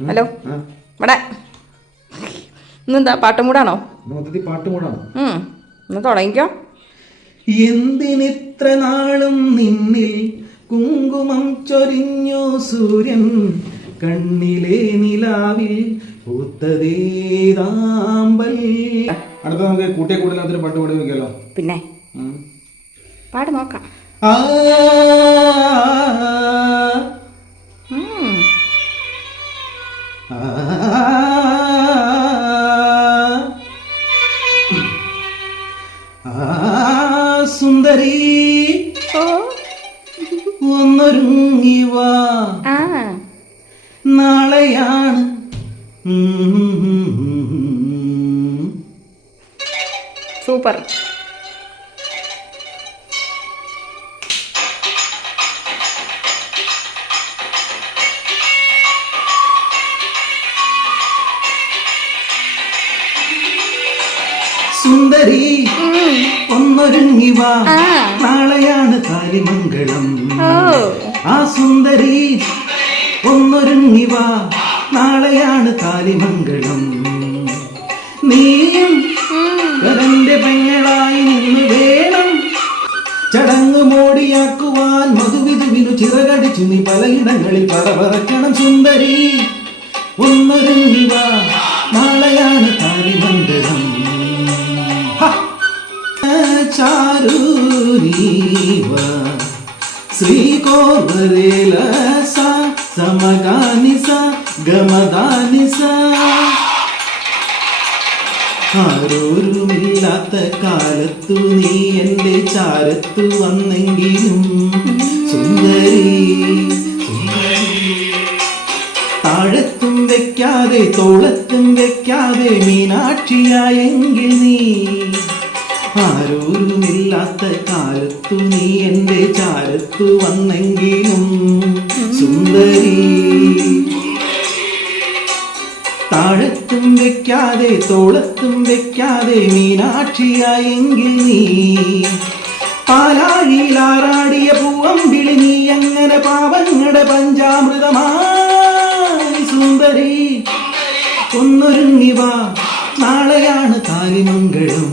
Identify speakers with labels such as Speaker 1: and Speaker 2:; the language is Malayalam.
Speaker 1: ഹലോ. ഇവിടെ. ഇന്നെന്താ പാട്ടും കൂടാണോ
Speaker 2: മൊത്തത്തിൽ പാട്ട് മൂടാണ്?
Speaker 1: ഉം, ഒന്ന് തുടങ്ങിക്കോ.
Speaker 2: എന്തിനിത്ര നാളും നിന്നിൽ കുങ്കുമം ചൊരിഞ്ഞു സൂര്യൻ കണ്ണിലെ നിലാവിൽ പൂത്തതേതാമ്പൽ അടുത്ത നമുക്ക് കൂട്ടിയെ കൂടുതലാത്തൊരു പാട്ട് പാടി നോക്കിയല്ലോ
Speaker 1: പിന്നെ. പാട്ട് നോക്കാം.
Speaker 2: ആ. സുന്ദരി ഒന്നൊരുങ്ങി വാ. നാളെയാണ്.
Speaker 1: സൂപ്പർ.
Speaker 2: സുന്ദരി ഒന്നൊരുങ്ങി വാ. നാളെയാണ് കാലിമംഗളം. ആ സുന്ദരി ഒന്നൊരുങ്ങി വാ നാളെയാണ് കാലിമംഗളം. നീയും കരന്റെ പെങ്ങളായി നിന്ന് വേണം ചടങ്ങ് മോടിയാക്കുവാൻ മധുവിധുവിനു ചിറകടിച്ചു നീ പലയിടങ്ങളിൽ പറവറക്കണം സുന്ദരി. ഒന്നൊരുങ്ങി വാ നാളെയാണ് ചാരുനീവ సమగాని സ గమదాని ആരോരുമില്ലാത്ത കാലത്തു നീ എന്റെ ചാരത്തു വന്നെങ്കിലും സുന്ദരി താഴത്തും വെക്കാതെ തോളത്തും വെക്കാതെ മീനാക്ഷിയായെങ്കിൽ നീ ആരോരുമില്ലാത്ത കാലത്തു നീ എന്റെ ചാരത്തു വന്നെങ്കിലും സുന്ദരി താഴത്തും വെക്കാതെ തോളത്തും വെക്കാതെ മീനാക്ഷിയായെങ്കിൽ നീ. പാലാഴിയിലാറാടിയ പൂവമ്പിളി നീ അങ്ങനെ പാവങ്ങളുടെ പഞ്ചാമൃതമായി. സുന്ദരി ഒന്നൊരുങ്ങിവ നാളെയാണ് കാലിമംഗളം